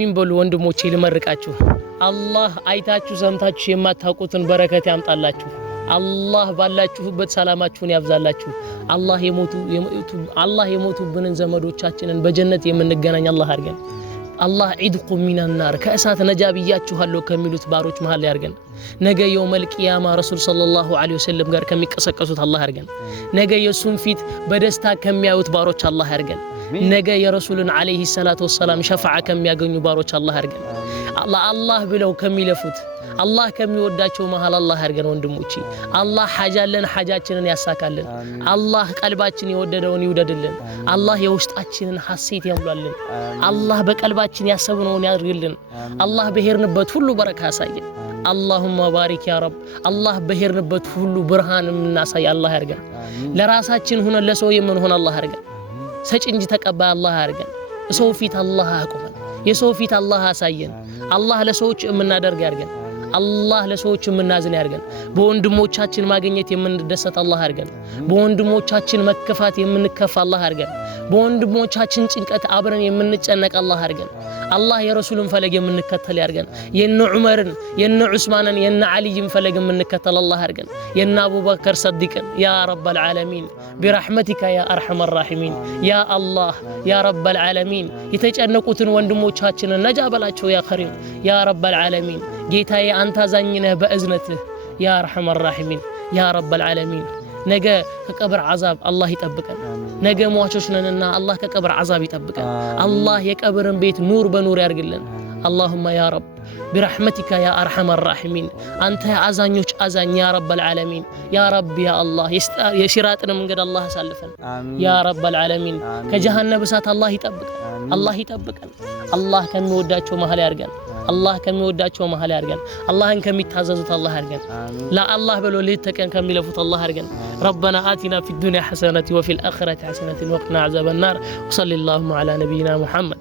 ሚን በሉ ወንድሞቼ ልመርቃችሁ አላህ አይታችሁ ሰምታችሁ የማታውቁትን በረከት ያምጣላችሁ አላህ ባላችሁበት ሰላማችሁን ያብዛላችሁ አላህ የሞቱብንን ዘመዶቻችንን በጀነት የምንገናኝ አላህ አርገን አላህ ዒድቁም ሚናን ናር ከእሳት ነጃ ብያችኋለሁ ከሚሉት ባሮች መሃል ያርገን ነገ የውመል ቂያማ ረሱል ሰለላሁ ዐለይሂ ወሰለም ጋር ከሚቀሰቀሱት አላህ ያርገን ነገ የሱን ፊት በደስታ ከሚያዩት ባሮች አላህ ያርገን ነገ የረሱልን ዐለይሂ ሰላቱ ወሰላም ሸፋዓ ከሚያገኙ ባሮች አላህ ያርገን አላህ ብለው ከሚለፉት አላህ ከሚወዳቸው መሃል አላህ ያርገን ወንድሞቼ አላህ ሐጃለን ሐጃችንን ያሳካልን አላህ ቀልባችን የወደደውን ይውደድልን አላህ የውስጣችንን ሐሴት ያሙላልን አላህ በቀልባችን ያሰብነውን ያድርግልን አላህ በሄርንበት ሁሉ በረካ ያሳየን اللهم بارك يا رب الله بهرنበት ሁሉ ብርሃን እናሳይ አላህ ያርገን ለራሳችን ሆነ ለሰው የምን ሆነ አላህ ያርገን ሰጭ እንጂ ተቀባይ አላህ ያርገን ሰው ፊት አላህ ያቆመን የሰው ፊት አላህ ያሳየን አላህ ለሰዎች የምናደርግ ያርገን አላህ ለሰዎች የምናዝን ያርገን በወንድሞቻችን ማግኘት የምንደሰት አላህ ያርገን በወንድሞቻችን መከፋት የምንከፋ አላህ ያርገን በወንድሞቻችን ጭንቀት አብረን የምንጨነቅ አላህ ያርገን አላህ የረሱልን ፈለግ የምንከተል ያርገን የነ ዑመርን የነ ዑስማንን የነ አልይን ፈለግ የምንከተል አላህ ያርገን የነ አቡበከር ሰዲቅን ያ ረበል ዓለሚን برحمتك يا ارحم الراحمين يا الله يا رب العالمين የተጨነቁትን ወንድሞቻችንን ነጃ በላቸው ያ ከሪም ያ رب العالمين ጌታዬ አንተ አዛኝነህ በእዝነትህ ያ አርሐም الراحمين يا رب العالمين ነገ ከቀብር عذاب አላህ ይጠብቀን ነገ ሟቾች ነንና አላህ ከቀብር عذاب ይጠብቀን አላህ የቀብርን ቤት ኑር በኑር ያርግልን اللهم يا رب برحمتك يا ارحم الراحمين انت አዛኞች አዛኝ يا رب العالمين يا رب يا الله የሲራጥን መንገድ አላህ ያሳልፈን يا رب العالمين ከጀሃነም እሳት አላህ ይጠብቀን አላህ ከሚወዳቸው መሃል ያርገን الله كم يوداچو مهال يارغن الله ان كم يتعززت الله يارغن لا الله بلو ليتكن كم يلفت الله يارغن ربنا آتنا في الدنيا حسنة وفي الآخرة حسنة وقنا عذاب النار وصلى اللهم على نبينا محمد